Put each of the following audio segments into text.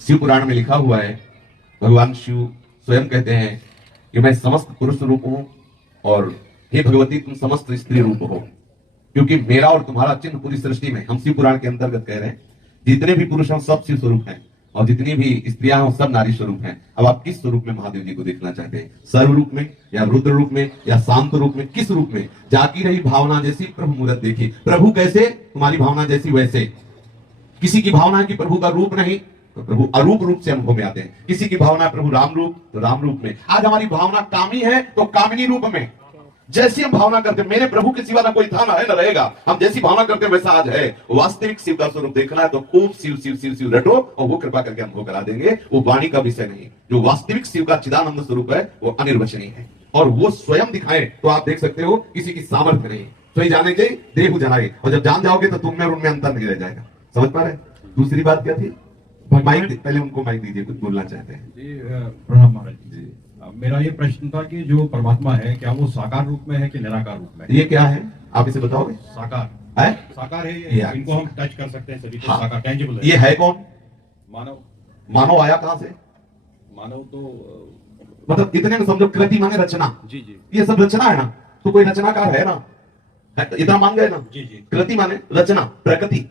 शिव पुराण में लिखा हुआ है, भगवान शिव स्वयं कहते हैं कि मैं समस्त पुरुष रूप हूं और हे भगवती तुम समस्त स्त्री रूप हो, क्योंकि मेरा और तुम्हारा चिन्ह पूरी सृष्टि में, हम शिव पुराण के अंतर्गत कह रहे हैं, जितने भी पुरुष हैं सब शिव स्वरूप हैं और जितनी भी स्त्रियां हैं सब नारी स्वरूप हैं। अब आप किस स्वरूप में महादेव जी को देखना चाहते हैं? सर्व रूप में या रुद्र रूप में या शांत रूप में? किस रूप में? जाती रही भावना जैसी प्रभु मूरत देखी। प्रभु कैसे? तुम्हारी भावना जैसी वैसे। किसी की भावना है कि प्रभु का रूप नहीं तो प्रभु अरूप रूप से अनुभव में आते हैं। किसी की भावना प्रभु राम रूप तो राम रूप में। आज हमारी भावना कामी है तो कामिनी रूप में। जैसी हम भावना करते हैं, मेरे प्रभु के सिवा ना कोई था ना है ना रहेगा, हम जैसी भावना करते हैं वैसा आज है। वास्तविक शिव का स्वरूप देखना है तो खूब शिव शिव शिव शिव रटो और वो कृपा करके अनुभव करा देंगे। वो वाणी का विषय नहीं, जो वास्तविक शिव का चिदानंद स्वरूप है वो अनिर्वचनीय है और वो स्वयं दिखाए तो आप देख सकते हो किसी की सामर्थ्य नहीं। तो ये जाने के देहु जनाए, और जब जान जाओगे तो तुम में और उनमें अंतर नहीं रह जाएगा। समझ पा रहे? दूसरी बात क्या थी? माइक पहले उनको माइक दीजिए, कुछ बोलना चाहते हैं जी। प्रणाम महाराज जी। मेरा ये प्रश्न था कि जो परमात्मा है क्या वो साकार रूप में है कि निराकार रूप में? ये क्या है आप इसे बताओगे? साकार है? साकार है ये, इनको हम टच कर सकते हैं सभी को। हाँ। साकार टेंजिबल है। ये है कौन? मानव। मानव आया कहां से? मानव तो मतलब इतने में समझो, कृति माने रचना। जी जी ये सब रचना है ना, तो कोई रचनाकार है ना, इतना मान गए ना? जी जी। कृति माने रचना, प्रकृति,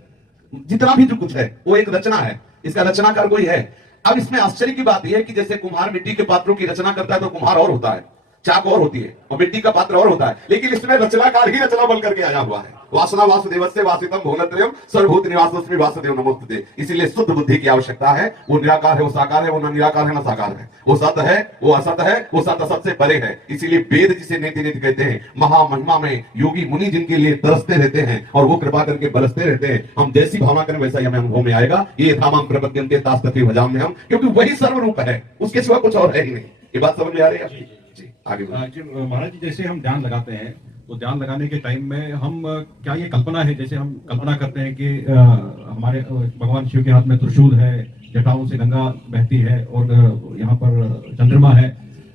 जितना भी जो कुछ है वो एक रचना है, इसका रचनाकार कोई है। अब इसमें आश्चर्य की बात यह है कि जैसे कुम्हार मिट्टी के पात्रों की रचना करता है तो कुम्हार और होता है, चाक और होती है और मिट्टी का पात्र और होता है, लेकिन इसमें रचनाकार ही रचना बन करके आया हुआ है। वासना वासुदेवस्य वासितम भुवनत्रयम् सर्वभूत निवासोऽस्मि वासुदेव नमोस्तुते। इसीलिए शुद्ध बुद्धि की आवश्यकता है। वो निराकार है, वो साकार है, वो न निराकार है न साकार है, वो सत है, वो असत है, वो सत असत से परे है। इसीलिए वेद जिसे नेति नेति कहते हैं, महामहिमा में योगी मुनि जिनके लिए तरसते रहते हैं और वो कृपा करके बरसते रहते हैं, हम जैसी भावना करें वैसा ही हमें अनुभव में आएगा। ये यथामाम प्रपद्यन्ते तास्तथे भजाम में हम, क्योंकि वही सर्वरूप है, उसके सिवा कुछ और है ही नहीं। ये बात समझ में आ रही है? जी आगे महाराज जी, जैसे हम ध्यान लगाते हैं तो ध्यान लगाने के टाइम में हम क्या ये कल्पना है, जैसे हम कल्पना करते हैं कि हमारे भगवान शिव के हाथ में त्रिशूल है, जटाओं से गंगा बहती है और यहाँ पर चंद्रमा है,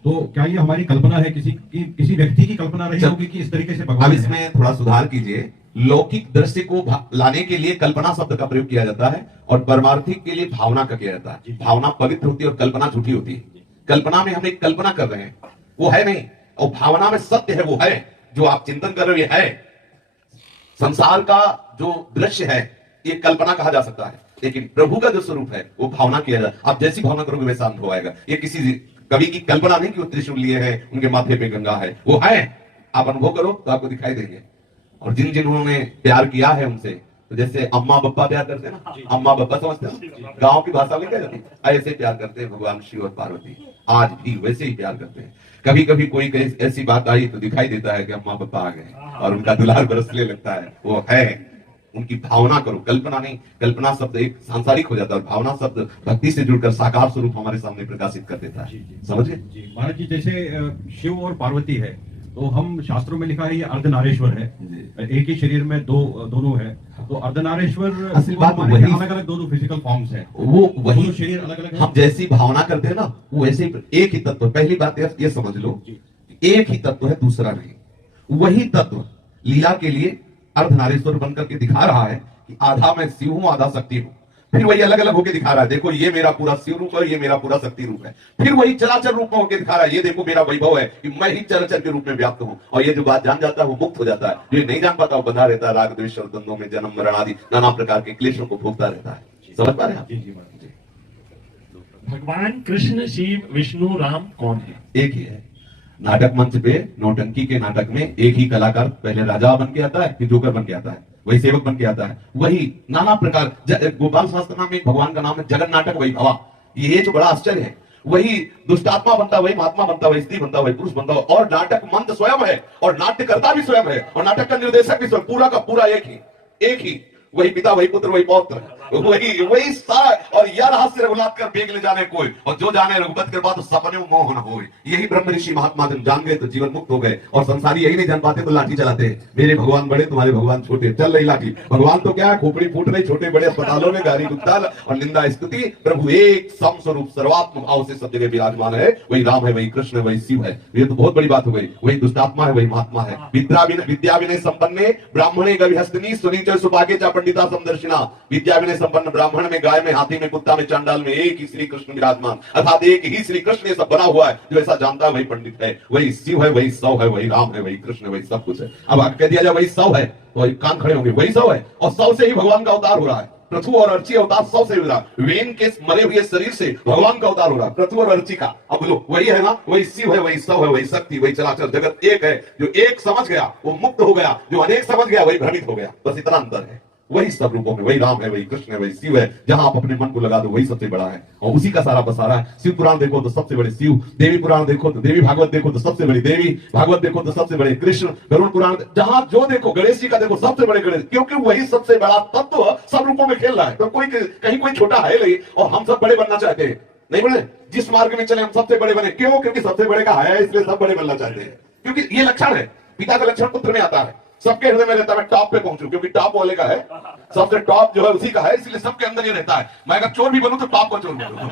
तो क्या ये हमारी कल्पना है? किसी व्यक्ति की कल्पना रही होगी कि इस तरीके से भगवान? अब इसमें थोड़ा सुधार कीजिए। लौकिक दृश्य को लाने के लिए कल्पना शब्द का प्रयोग किया जाता है और परमार्थिक के लिए भावना का किया जाता है। भावना पवित्र होती है और कल्पना झूठी होती है। कल्पना में हम एक कल्पना कर रहे हैं, वो है नहीं, और भावना में सत्य है, वो है जो आप चिंतन कर रहे हो, ये है। संसार का जो दृश्य है ये कल्पना कहा जा सकता है, लेकिन प्रभु का जो स्वरूप है वो भावना किया जाता है। आप जैसी भावना करोगे वैसा अनुभव आएगा। ये किसी कवि की कल्पना नहीं कि वो त्रिशूल लिए हैं, उनके माथे पे गंगा है, वो है। आप अनुभव करो तो आपको दिखाई देंगे। और जिन जिन्होंने प्यार किया है उनसे, तो जैसे अम्मा बप्पा प्यार करते हैं ना, अम्मा बप्पा समझते हैं, गांव की भाषा में क्या जाती है, ऐसे प्यार करते हैं भगवान शिव और पार्वती। आज भी वैसे ही प्यार करते हैं। कभी कभी कोई ऐसी बात आई तो दिखाई देता है कि अम्मा बप्पा आ गए और उनका दुलार बरसने लगता है, वो है। उनकी भावना करो, कल्पना नहीं। कल्पना शब्द एक सांसारिक हो जाता है और भावना शब्द भक्ति से जुड़कर साकार स्वरूप हमारे सामने प्रकाशित कर देता है। समझे जी महाराज जी, जैसे शिव और पार्वती है तो हम शास्त्रों में लिखा है ये अर्धनारेश्वर है, एक ही शरीर में दोनों है, तो अर्धनारेश्वर असली बात वही, अलग अलग दोनों फिजिकल फॉर्म्स हैं, वो वही शरीर अलग अलग। हम जैसी भावना करते हैं ना वो वैसे ही एक ही तत्व। पहली बात ये समझ लो, एक ही तत्व है, दूसरा नहीं। वही तत्व लीला के लिए अर्धनारेश्वर बनकर के दिखा रहा है कि आधा मैं शिव हूं, आधा शक्ति हूं। फिर वही अलग अलग होकर दिखा रहा है, देखो ये मेरा पूरा शिव रूप है, ये मेरा पूरा शक्ति रूप है। फिर वही चराचर रूप में होकर दिखा रहा है, ये देखो मेरा वैभव है कि मैं ही चराचर के रूप में व्याप्त हूं। और ये जो बात जान जाता है वो मुक्त हो जाता है, जो नहीं जान पाता वो बंधा रहता है, राग द्वेष और द्वंद्वों में जन्म मरण आदि नाना प्रकार के क्लेशों को भोगता रहता है। समझ पा रहे हैं? भगवान कृष्ण शिव विष्णु राम कौन है? एक ही है। नाटक मंच पे नौटंकी के नाटक में एक ही कलाकार पहले राजा बन के आता है, फिर जोकर बन के आता है, वही सेवक बन के आता है, वही नाना प्रकार। गोपाल शास्त्र नाम एक भगवान का नाम है, जगन नाटक वही भवा। ये जो बड़ा आश्चर्य है, वही दुष्टात्मा बनता, वही महात्मा बनता, वही स्त्री बनता, वही पुरुष बनता, और नाटक मंत्र स्वयं है और नाट्यकर्ता भी स्वयं है और नाटक का निर्देशक भी स्वयं, पूरा का पूरा एक ही वही पिता, वही पुत्र, वही पौत्र, वही सारा। और यह रहस्य रघुनाथ कर बेग ले जाने कोई, और जो जाने रघुपति कृपा तो सपने मोह न होए। यही ब्रह्म ऋषि महात्मा जन जान गए तो जीवन मुक्त हो गए, और संसारी यही नहीं जान पाते तो लाठी चलाते हैं, मेरे भगवान बड़े तुम्हारे भगवान छोटे, चल रही लाठी। भगवान तो क्या है, खोपड़ी फूट रही, छोटे बड़े अस्पतालों में गारी गुत्ताल और निंदा स्तुति। प्रभु एक सम स्वरूप सर्वात्म भाव से सब जगह विराजमान है, वही राम है, वही कृष्ण है, वही शिव है। ये तो बहुत बड़ी बात हो गई। वही दुष्टात्मा है, वही महात्मा है। विद्या विनय संपन्ने ब्राह्मणे गविहस्तिनी सुनीच सुभागे चा पंडिता समदर्शिना। विद्या विनय संपन्न ब्राह्मण में, गाय में, हाथी में, कुत्ता में में चांडाल में एक ही श्री कृष्ण विराजमान, अर्थात एक ही श्री कृष्ण ये सब बना हुआ है। जो ऐसा जानता है वही पंडित है, वही शिव है, वही सौ है, वही राम है, वही कृष्ण है, वही सब कुछ है। अब कह दिया जाए वही सौ है तो वही कान खड़े होंगे, वही सौ है, और सौ से ही भगवान का अवतार हो रहा है। पृथु और अर्ची अवतार सौ से हो रहा है, वेन के मरे हुए शरीर से भगवान का अवतार हो रहा है, पृथु और अर्ची का। अब बोलो वही है ना, वही शिव है, वही सौ है, वही शक्ति, वही चराचर जगत एक है। जो एक समझ गया वो मुक्त हो गया, जो अनेक समझ गया वही भ्रमित हो गया। बस इतना अंतर है। वही सब रूपों में वही राम है, वही कृष्ण है, वही शिव है। जहां आप अपने मन को लगा दो वही सबसे बड़ा है, और उसी का सारा बसारा है। शिव पुराण देखो तो सबसे बड़े शिव, देवी पुराण देखो तो देवी, भागवत देखो तो सबसे बड़ी देवी, भागवत देखो तो सबसे बड़े कृष्ण, गरुड़ पुराण जहां जो देखो, गणेश जी का देखो सबसे बड़े गणेश, क्योंकि वही सबसे बड़ा तत्व सब रूपों में खेल रहा है। तो कोई कहीं कोई छोटा है नहीं, और हम सब बड़े बनना चाहते हैं, नहीं बने। जिस मार्ग में चले हम सबसे बड़े बने, क्यों? क्योंकि सबसे बड़े का है, इसलिए सब बड़े बनना चाहते हैं। क्योंकि ये लक्षण है, पिता का लक्षण पुत्र में आता है। सबके हृदय में रहता है मैं टॉप पे पहुंचूं, क्योंकि टॉप वाले का है, सबसे टॉप जो है उसी का है, इसलिए सबके अंदर ये रहता है। मैं अगर चोर भी बनूं तो टॉप का चोर बनूं,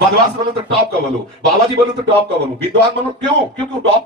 बदमाश बनूं तो टॉप का बनूं, बालाजी बनूं तो टॉप का बनूं, विद्वान बनूं, क्यों? क्योंकि टॉप